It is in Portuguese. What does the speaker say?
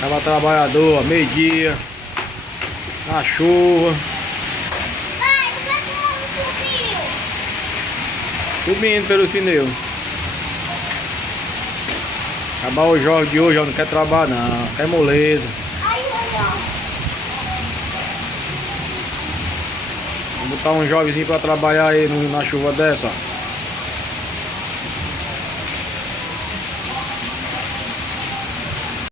Tava trabalhador, meio-dia, na chuva. Subindo pelos pneus. Acabar o jogo de hoje, ó, não quer trabalhar não, quer moleza. Vou botar um jovenzinho pra trabalhar aí na chuva dessa, ó.